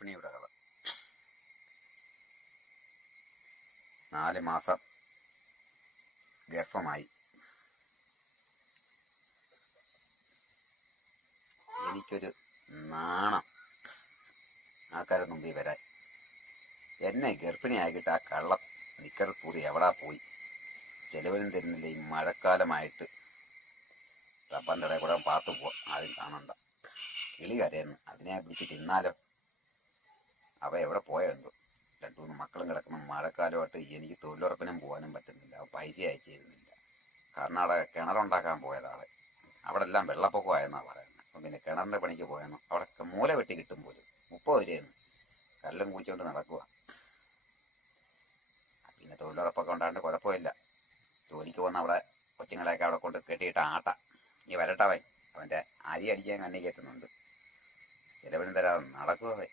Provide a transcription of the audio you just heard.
ഗർഭിണിയുടെ കഥ. 4 മാസം ഗർഭമായി. എനിക്കൊരു നാണം ആൾക്കാരെ മുമ്പിൽ വരാൻ. എന്നെ ഗർഭിണിയാക്കിയിട്ട് ആ കള്ള നിക്കർ പൂറി എവിടാ പോയി? ചെലവിനും തരുന്നില്ല. ഈ മഴക്കാലമായിട്ട് റബ്ബറിൻ്റെ ഇടയിൽ കൂടെ പാത്തു പോവാം, ആരും കാണണ്ട. കിളി കരയുന്നു, അതിനെ പിടിച്ച് തിന്നാലോ. അവ എവിടെ പോയെന്തോ. 2-3 മക്കളും കിടക്കുന്ന മഴക്കാലമായിട്ട് എനിക്ക് തൊഴിലുറപ്പിനും പോകാനും പറ്റുന്നില്ല. പൈസ അയച്ചു തരുന്നില്ല. കർണാടക കിണറുണ്ടാക്കാൻ പോയതാണ്. അവിടെ എല്ലാം വെള്ളപ്പൊക്കമായെന്നാണ് പറയുന്നത്. അപ്പം പിന്നെ കിണറിൻ്റെ പണിക്ക് പോയെന്നു. അവിടെ മൂല വെട്ടി കിട്ടും പോലും 30 രൂപയെന്ന്. കല്ലും കുടിച്ചുകൊണ്ട് നടക്കുക. പിന്നെ തൊഴിലുറപ്പൊക്കെ ഉണ്ടാണ്ട് കുഴപ്പമില്ല. ജോലിക്ക് പോകുന്ന അവിടെ കൊച്ചുങ്ങളെയൊക്കെ അവിടെ കൊണ്ട് കെട്ടിയിട്ട് ആട്ട. ഈ വരട്ടവൻ അവൻ്റെ അരി അടിക്കാൻ കണ്ണി കയറ്റുന്നുണ്ട്. ചിലവിനും തരാതെ നടക്കുക അവൻ.